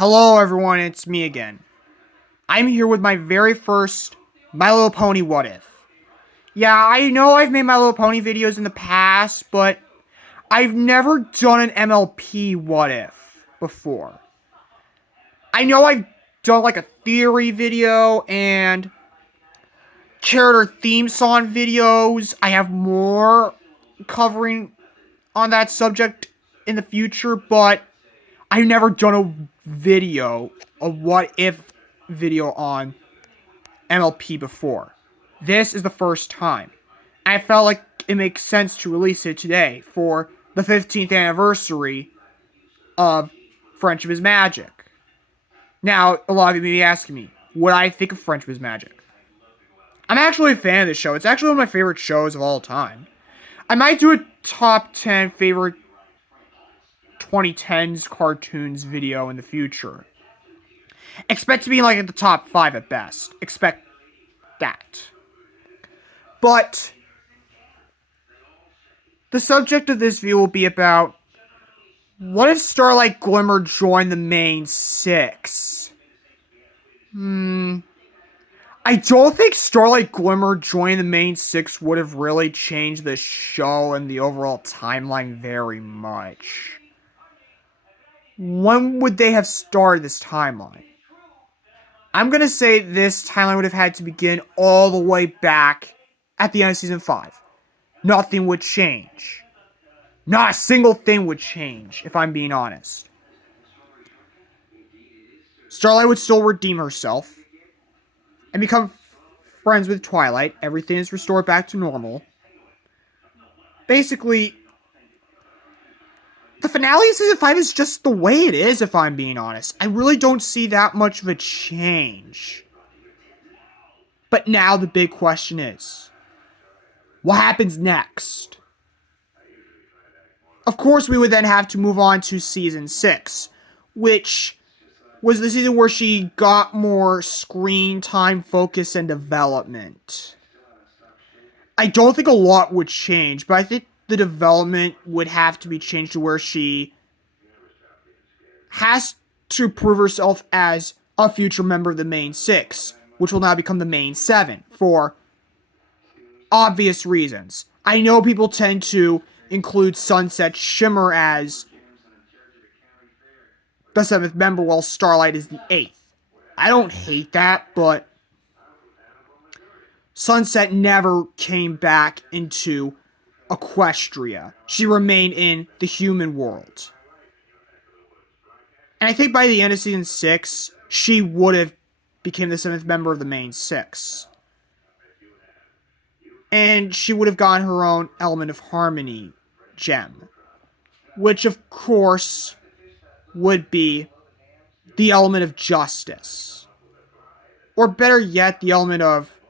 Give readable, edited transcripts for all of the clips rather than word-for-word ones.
Hello everyone, it's me again. I'm here with my very first My Little Pony What If. Yeah, I know I've made My Little Pony videos in the past, but I've never done an MLP What If before. I know I've done like a theory video and character theme song videos. I have more covering on that subject in the future, but I've never done a what if video on MLP before. This is the first time. I felt like it makes sense to release it today for the 15th anniversary of Friendship is Magic. Now, a lot of you may be asking me, what I think of Friendship is Magic. I'm actually a fan of this show. It's actually one of my favorite shows of all time. I might do a top 10 favorite 2010s cartoons video in the future. Expect to be like at the top 5 at best. Expect that. But the subject of this video will be about what if Starlight Glimmer joined the main 6? I don't think Starlight Glimmer joining the main 6 would have really changed the show and the overall timeline very much. When would they have started this timeline? I'm going to say this timeline would have had to begin all the way back at the end of Season 5. Nothing would change. Not a single thing would change, if I'm being honest. Starlight would still redeem herself and become friends with Twilight. Everything is restored back to normal. Basically, the finale of Season 5 is just the way it is, if I'm being honest. I really don't see that much of a change. But now the big question is, what happens next? Of course, we would then have to move on to Season 6, which was the season where she got more screen time, focus, and development. I don't think a lot would change, but I think the development would have to be changed to where she has to prove herself as a future member of the main 6, which will now become the main 7, for obvious reasons. I know people tend to include Sunset Shimmer as the 7th member, while Starlight is the 8th. I don't hate that, but Sunset never came back into Equestria. She remained in the human world. And I think by the end of Season 6, she would have become the 7th member of the main 6. And she would have gotten her own Element of Harmony gem, which of course would be the element of justice. Or better yet, the element of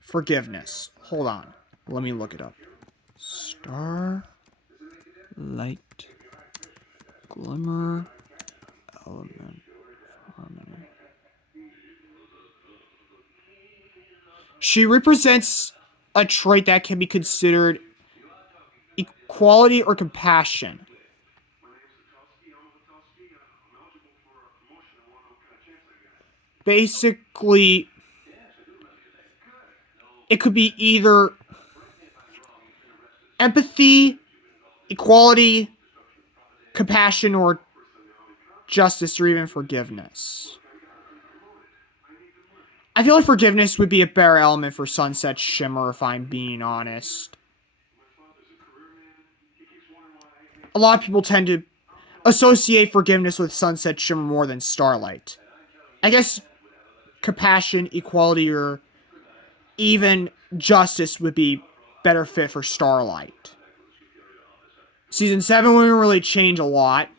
forgiveness. Hold on. Let me look it up. Starlight Glimmer Element Harmony. She represents a trait that can be considered equality or compassion. Basically, it could be either empathy, equality, compassion, or justice, or even forgiveness. I feel like forgiveness would be a better element for Sunset Shimmer, if I'm being honest. A lot of people tend to associate forgiveness with Sunset Shimmer more than Starlight. I guess compassion, equality, or even justice would be better fit for Starlight. Season 7 wouldn't really change a lot.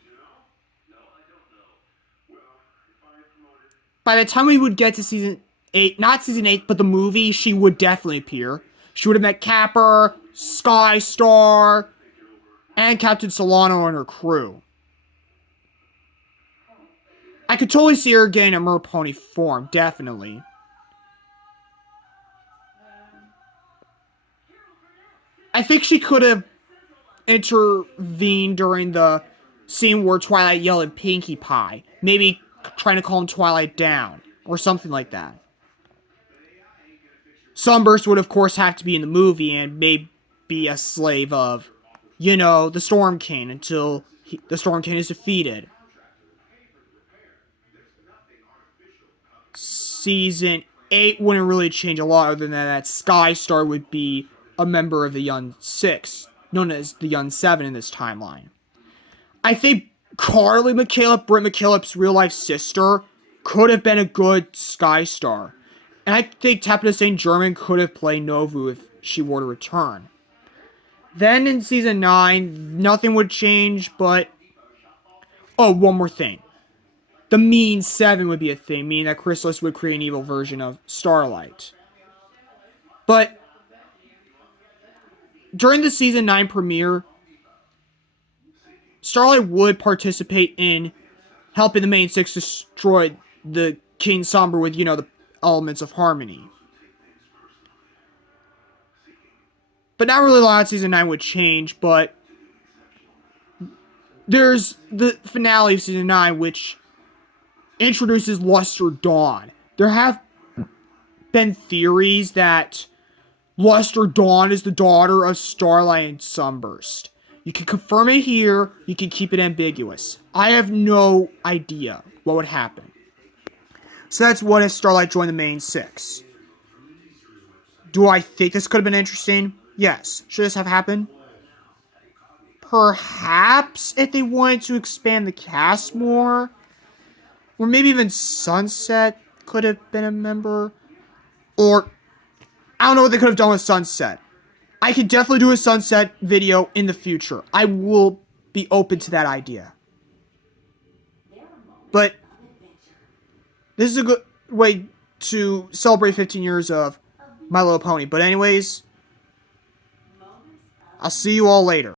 By the time we would get to Season 8, not Season 8, but the movie, she would definitely appear. She would have met Capper, Skystar, and Captain Solano and her crew. I could totally see her getting a Merpony form, definitely. I think she could have intervened during the scene where Twilight yelled at Pinkie Pie. Maybe trying to calm Twilight down, or something like that. Sunburst would, of course, have to be in the movie and may be a slave of, the Storm King until the Storm King is defeated. Season 8 wouldn't really change a lot other than that Skystar would be a member of the Young Six, known as the Young Seven in this timeline. I think Carly McCaleb, Britt McCaleb's real-life sister, could have been a good Skystar. And I think Tepida St. Germain could have played Novu if she were to return. Then in Season 9, nothing would change, but... Oh, one more thing. The Mean Seven would be a thing, meaning that Chrysalis would create an evil version of Starlight. But during the Season 9 premiere, Starlight would participate in helping the Main Six destroy the King Somber with, the elements of harmony. But not really a lot of Season 9 would change, but there's the finale of Season 9, which introduces Luster Dawn. There have been theories that Luster Dawn is the daughter of Starlight and Sunburst. You can confirm it here, you can keep it ambiguous. I have no idea what would happen. So that's what if Starlight joined the Main Six. Do I think this could have been interesting? Yes. Should this have happened? Perhaps if they wanted to expand the cast more. Or maybe even Sunset could have been a member. Or, I don't know what they could have done with Sunset. I could definitely do a Sunset video in the future. I will be open to that idea. But, this is a good way to celebrate 15 years of My Little Pony. But anyways, I'll see you all later.